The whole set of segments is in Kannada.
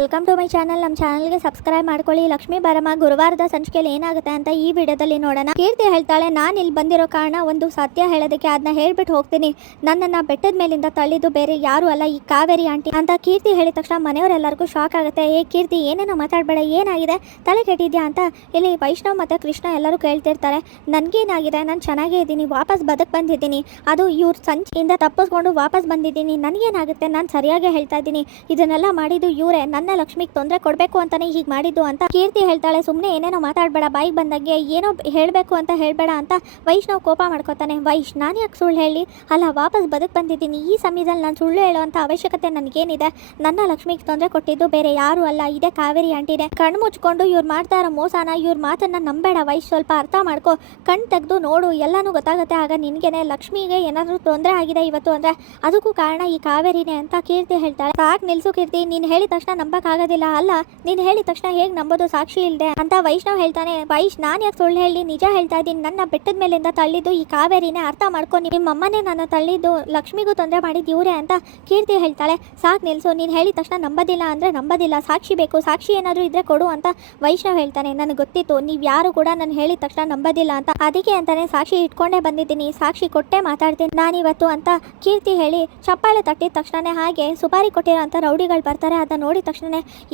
Welcome to my channel. ನಮ್ಮ ಚಾನಲ್ಗೆ ಸಬ್ಸ್ಕ್ರೈಬ್ ಮಾಡ್ಕೊಳ್ಳಿ. ಲಕ್ಷ್ಮೀ ಬರಮ್ಮ ಗುರುವಾರದ ಸಂಚಿಕೆಯಲ್ಲಿ ಏನಾಗುತ್ತೆ ಅಂತ ಈ ವಿಡಿಯೋದಲ್ಲಿ ನೋಡೋಣ. ಕೀರ್ತಿ ಹೇಳ್ತಾಳೆ, ನಾನು ಇಲ್ಲಿ ಬಂದಿರೋ ಕಾರಣ ಒಂದು ಸತ್ಯ ಹೇಳೋದಕ್ಕೆ, ಅದನ್ನ ಹೇಳ್ಬಿಟ್ಟು ಹೋಗ್ತೀನಿ. ನನ್ನನ್ನು ಬೆಟ್ಟದ ಮೇಲಿಂದ ತಳ್ಳಿದ್ದು ಬೇರೆ ಯಾರು ಅಲ್ಲ, ಈ ಕಾವೇರಿ ಆಂಟಿ ಅಂತ ಕೀರ್ತಿ ಹೇಳಿದ ತಕ್ಷಣ ಮನೆಯವರೆಲ್ಲರಿಗೂ ಶಾಕ್ ಆಗುತ್ತೆ. ಕೀರ್ತಿ ಏನೇನೋ ಮಾತಾಡಬೇಡ, ಏನಾಗಿದೆ, ತಲೆ ಕೆಟ್ಟಿದ್ಯಾ ಅಂತ ಇಲ್ಲಿ ವೈಷ್ಣವ್ ಮತ್ತು ಕೃಷ್ಣ ಎಲ್ಲರೂ ಕೇಳ್ತಿರ್ತಾರೆ. ನನಗೇನಾಗಿದೆ, ನಾನು ಚೆನ್ನಾಗೇ ಇದ್ದೀನಿ, ವಾಪಸ್ ಬದುಕು ಬಂದಿದ್ದೀನಿ, ಅದು ಇವ್ರ ಸಂಚಿಯಿಂದ ತಪ್ಪಿಸ್ಕೊಂಡು ವಾಪಸ್ ಬಂದಿದ್ದೀನಿ. ನನಗೇನಾಗುತ್ತೆ, ನಾನು ಸರಿಯಾಗಿ ಹೇಳ್ತಾ ಇದ್ದೀನಿ, ಇದನ್ನೆಲ್ಲ ಮಾಡಿದ್ದು ಇವರೇ, ನನ್ನ ಲಕ್ಷ್ಮಿಗೆ ತೊಂದರೆ ಕೊಡಬೇಕು ಅಂತಾನೆ ಹೀಗೆ ಮಾಡಿದ್ದು ಅಂತ ಕೀರ್ತಿ ಹೇಳ್ತಾಳೆ. ಸುಮ್ಮನೆ ಏನೇನೋ ಮಾತಾಡಬೇಡ, ಬಾಯಿಗೆ ಬಂದಂಗೆ ಏನೋ ಹೇಳಬೇಕು ಅಂತ ಹೇಳಬೇಡ ಅಂತ ವೈಷ್ಣವ್ ಕೋಪ ಮಾಡ್ಕೋತಾನೆ. ನಾನು ಯಾಕೆ ಸುಳ್ಳು ಹೇಳಿ, ಅಲ್ಲ ವಾಪಸ್ ಬದುಕು ಬಂದಿದ್ದೀನಿ, ಈ ಸಮಯದಲ್ಲಿ ನಾನು ಸುಳ್ಳು ಹೇಳೋ ಅವಶ್ಯಕತೆ ನನಗೇನಿದೆ? ನನ್ನ ಲಕ್ಷ್ಮಿಗೆ ತೊಂದರೆ ಕೊಟ್ಟಿದ್ದು ಬೇರೆ ಯಾರು ಅಲ್ಲ, ಇದೇ ಕಾವೇರಿ ಆಂಟಿನೇ. ಕಣ್ಣು ಮುಚ್ಕೊಂಡು ಇವ್ರು ಮಾಡ್ತಾ ಇರೋ ಮೋಸನ, ಇವ್ರ ಮಾತನ್ನ ನಂಬೇಡ ವೈಶ್, ಸ್ವಲ್ಪ ಅರ್ಥ ಮಾಡ್ಕೊ, ಕಣ್ ತೆಗೆದು ನೋಡು, ಎಲ್ಲನೂ ಗೊತ್ತಾಗುತ್ತೆ. ಆಗ ನಿನಗೇನೆ ಲಕ್ಷ್ಮಿಗೆ ಏನಾದರೂ ತೊಂದರೆ ಆಗಿದೆ ಇವತ್ತು ಅಂದರೆ ಅದಕ್ಕೂ ಕಾರಣ ಈ ಕಾವೇರಿನೇ ಅಂತ ಕೀರ್ತಿ ಹೇಳ್ತಾಳೆ. ಸಾಕು ನಿಲ್ಸು ಕೀರ್ತಿ, ನೀನು ಹೇಳಿದ ತಕ್ಷಣ ನಂಬಕ್ಕಾಗೋದಿಲ್ಲ. ಅಲ್ಲ, ನೀನು ಹೇಳಿದ ತಕ್ಷಣ ಹೇಗೆ ನಂಬೋದು, ಸಾಕ್ಷಿ ಇಲ್ಲದೆ ಅಂತ ವೈಷ್ಣವ್ ಹೇಳ್ತಾನೆ. ವೈಶ್, ನಾನು ಯಾಕೆ ಸುಳ್ಳು ಹೇಳಿ, ನಿಜ ಹೇಳ್ತಾ ಇದ್ದೀನಿ. ನನ್ನ ಬೆಟ್ಟದ ಮೇಲಿಂದ ತಳ್ಳಿದ್ದು ಈ ಕಾವೇರಿನೇ, ಅರ್ಥ ಮಾಡ್ಕೊ. ನಿಮ್ಮ ಅಮ್ಮನೇ ನನ್ನ ತಳ್ಳಿದ್ದು, ಲಕ್ಷ್ಮಿಗೂ ತೊಂದರೆ ಮಾಡಿದ್ದು ಇವರೇ ಅಂತ ಕೀರ್ತಿ ಹೇಳ್ತಾಳೆ. ಸಾಕು ನಿಲ್ಸು, ನೀನು ಹೇಳಿದ ತಕ್ಷಣ ನಂಬೋದಿಲ್ಲ ಅಂದರೆ ನಂಬೋದಿಲ್ಲ, ಸಾಕ್ಷಿ ಬೇಕು, ಸಾಕ್ಷಿ ಏನಾದರೂ ಇದ್ರೆ ಕೊಡು ಅಂತ ವೈಷ್ಣವ್ ಹೇಳ್ತಾನೆ. ನನಗೆ ಗೊತ್ತಿತ್ತು ನೀವು ಯಾರು ಕೂಡ ನಾನು ಹೇಳಿದ ತಕ್ಷಣ ನಂಬೋದಿಲ್ಲ ಅಂತ, ಅದಕ್ಕೆ ಅಂತಾನೆ ಸಾಕ್ಷಿ ಇಟ್ಕೊಂಡೇ ಬಂದಿದ್ದೀನಿ, ಸಾಕ್ಷಿ ಕೊಟ್ಟೆ ಮಾತಾಡ್ತೀನಿ ನಾನಿವತ್ತು ಅಂತ ಕೀರ್ತಿ ಹೇಳಿ ಚಪ್ಪಾಳೆ ತಟ್ಟಿದ ತಕ್ಷಣ ಹಾಗೆ ಸುಪಾರಿ ಕೊಟ್ಟಿರೋ ಅಂತ ರೌಡಿಗಳು ಬರ್ತಾರೆ. ಅದನ್ನ ನೋಡಿದ ತಕ್ಷಣ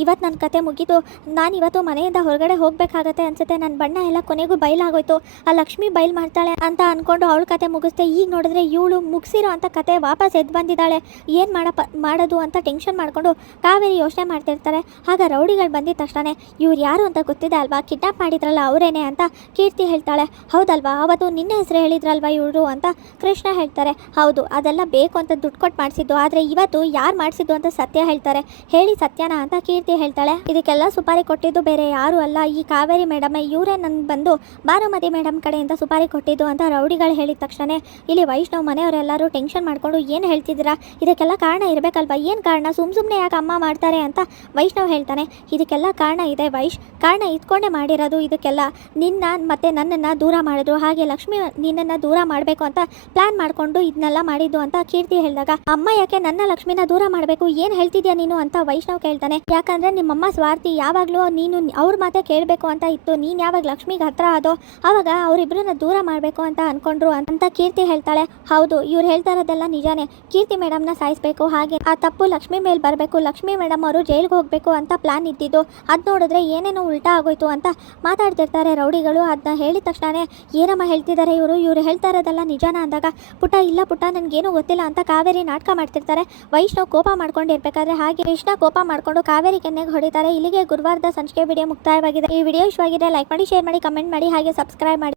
ಇವತ್ತು ನನ್ನ ಕತೆ ಮುಗೀತು, ನಾನಿವತ್ತು ಮನೆಯಿಂದ ಹೊರಗಡೆ ಹೋಗಬೇಕಾಗತ್ತೆ ಅನ್ಸುತ್ತೆ, ನನ್ನ ಬಣ್ಣ ಎಲ್ಲ ಕೊನೆಗೂ ಬಯಲಾಗೋಯ್ತು, ಆ ಲಕ್ಷ್ಮಿ ಬಯಲು ಮಾಡ್ತಾಳೆ ಅಂತ ಅಂದ್ಕೊಂಡು ಅವಳ ಕತೆ ಮುಗಿಸ್ತೆ. ಈಗ ನೋಡಿದ್ರೆ ಇವಳು ಮುಗಿಸಿರೋ ಅಂತ ಕತೆ ವಾಪಸ್ ಎದ್ದು ಬಂದಿದ್ದಾಳೆ, ಏನು ಮಾಡೋದು ಅಂತ ಟೆನ್ಷನ್ ಮಾಡಿಕೊಂಡು ಕಾವೇರಿ ಯೋಚನೆ ಮಾಡ್ತಿರ್ತಾರೆ. ಆಗ ರೌಡಿಗಳು ಬಂದಿದ ತಕ್ಷಣ ಇವ್ರು ಯಾರು ಅಂತ ಗೊತ್ತಿದೆ ಅಲ್ವಾ, ಕಿಡ್ನಾಪ್ ಮಾಡಿದ್ರಲ್ಲ ಅವರೇನೆ ಅಂತ ಕೀರ್ತಿ ಹೇಳ್ತಾಳೆ. ಹೌದಲ್ವಾ, ಅವತ್ತು ನಿನ್ನ ಹೆಸರು ಹೇಳಿದ್ರಲ್ವಾ ಇವರು ಅಂತ ಕೃಷ್ಣ ಹೇಳ್ತಾರೆ. ಹೌದು, ಅದೆಲ್ಲ ಬೇಕು ಅಂತ ದುಡ್ಡು ಕೊಟ್ಟು ಮಾಡಿಸಿದ್ದು, ಆದರೆ ಇವತ್ತು ಯಾರು ಮಾಡಿಸಿದ್ದು ಅಂತ ಸತ್ಯ ಹೇಳ್ತಾರೆ. ಹೇಳಿ ಸತ್ಯನ ಅಂತ ಕೀರ್ತಿ ಹೇಳ್ತಾಳೆ. ಇದಕ್ಕೆಲ್ಲ ಸುಪಾರಿ ಕೊಟ್ಟಿದ್ದು ಬೇರೆ ಯಾರು ಅಲ್ಲ, ಈ ಕಾವೇರಿ ಮೇಡಮ್, ಇವರೇ ನನ್ಗೆ ಬಂದು ಭಾನುಮತಿ ಮೇಡಮ್ ಕಡೆಯಿಂದ ಸುಪಾರಿ ಕೊಟ್ಟಿದ್ದು ಅಂತ ರೌಡಿಗಳು ಹೇಳಿದ ತಕ್ಷಣ ಇಲ್ಲಿ ವೈಷ್ಣವ್ ಮನೆಯವರೆಲ್ಲರೂ ಟೆನ್ಷನ್ ಮಾಡ್ಕೊಂಡು ಏನು ಹೇಳ್ತಿದ್ದೀರಾ, ಇದಕ್ಕೆಲ್ಲ ಕಾರಣ ಇರಬೇಕಲ್ವಾ, ಏನು ಕಾರಣ, ಸುಮ್ಮನೆ ಯಾಕೆ ಅಮ್ಮ ಮಾಡ್ತಾರೆ ಅಂತ ವೈಷ್ಣವ್ ಹೇಳ್ತಾನೆ. ಇದಕ್ಕೆಲ್ಲ ಕಾರಣ ಇದೆ ವೈಶ್, ಕಾರಣ ಇಟ್ಕೊಂಡೇ ಮಾಡಿರೋದು ಇದಕ್ಕೆಲ್ಲ. ನಿನ್ನ ಮತ್ತೆ ನನ್ನನ್ನು ದೂರ ಮಾಡಿದ್ರು, ಹಾಗೆ ಲಕ್ಷ್ಮಿ ನಿನ್ನನ್ನು ದೂರ ಮಾಡಬೇಕು ಅಂತ ಪ್ಲಾನ್ ಮಾಡಿಕೊಂಡು ಇದನ್ನೆಲ್ಲ ಮಾಡಿದ್ದು ಅಂತ ಕೀರ್ತಿ ಹೇಳಿದಾಗ, ಅಮ್ಮ ಯಾಕೆ ನನ್ನ ಲಕ್ಷ್ಮಿನ ದೂರ ಮಾಡಬೇಕು, ಏನು ಹೇಳ್ತಿದ್ಯಾ ನೀನು ಅಂತ ವೈಷ್ಣವ್ ಕೇಳ್ತಾನೆ. ಯಾಕಂದರೆ ನಿಮ್ಮಮ್ಮ ಸ್ವಾರ್ಥಿ, ಯಾವಾಗಲೂ ನೀನು ಅವ್ರ ಮಾತೇ ಕೇಳಬೇಕು ಅಂತ ಇತ್ತು, ನೀನು ಯಾವಾಗ ಲಕ್ಷ್ಮಿಗೆ ಹತ್ರ ಆದೋ ಆವಾಗ ಅವರಿಬ್ಬರನ್ನ ದೂರ ಮಾಡಬೇಕು ಅಂತ ಅಂದ್ಕೊಂಡ್ರು ಅಂತ ಕೀರ್ತಿ ಹೇಳ್ತಾಳೆ. ಹೌದು, ಇವ್ರು ಹೇಳ್ತಾ ಇರೋದೆಲ್ಲ ನಿಜಾನೇ, ಕೀರ್ತಿ ಮೇಡಮ್ನ ಸಾಯಿಸಬೇಕು, ಹಾಗೆ ಆ ತಪ್ಪು ಲಕ್ಷ್ಮಿ ಮೇಲೆ ಬರಬೇಕು, ಲಕ್ಷ್ಮಿ ಮೇಡಮ್ ಅವರು ಜೈಲಿಗೆ ಹೋಗಬೇಕು ಅಂತ ಪ್ಲಾನ್ ಇದ್ದಿದ್ದು, ಅದು ನೋಡಿದ್ರೆ ಏನೇನೋ ಉಲ್ಟಾ ಆಗೋಯ್ತು ಅಂತ ಮಾತಾಡ್ತಿರ್ತಾರೆ ರೌಡಿಗಳು. ಅದನ್ನ ಹೇಳಿದ ತಕ್ಷಣ ಏನಮ್ಮ ಹೇಳ್ತಿದ್ದಾರೆ ಇವರು ಹೇಳ್ತಾ ಇರೋದೆಲ್ಲ ನಿಜಾನ ಅಂದಾಗ, ಪುಟ್ಟ ಇಲ್ಲ ಪುಟ್ಟ, ನನಗೇನು ಗೊತ್ತಿಲ್ಲ ಅಂತ ಕಾವೇರಿ ನಾಟಕ ಮಾಡ್ತಿರ್ತಾರೆ. ವೈಷ್ಣವ್ ಕೋಪ ಮಾಡ್ಕೊಂಡಿರ್ಬೇಕಾದ್ರೆ ಹಾಗೆ ಕೃಷ್ಣ ಕೋಪ ಮಾಡ್ಕೊಂಡು ಕಾವೇರಿ ಕೆನ್ನೆಗೆ ಹೊಡಿತಾರೆ. ಇಲ್ಲಿಗೆ ಗುರುವಾರದ ಸಂಚಿಕೆ ವಿಡಿಯೋ ಮುಕ್ತಾಯವಾಗಿದೆ. ಈ ವಿಡಿಯೋ ಇಷ್ಟವಾಗಿದೆ ಲೈಕ್ ಮಾಡಿ, ಶೇರ್ ಮಾಡಿ, ಕಮೆಂಟ್ ಮಾಡಿ, ಹಾಗೆ ಸಬ್ಸ್ಕ್ರೈಬ್ ಮಾಡಿ.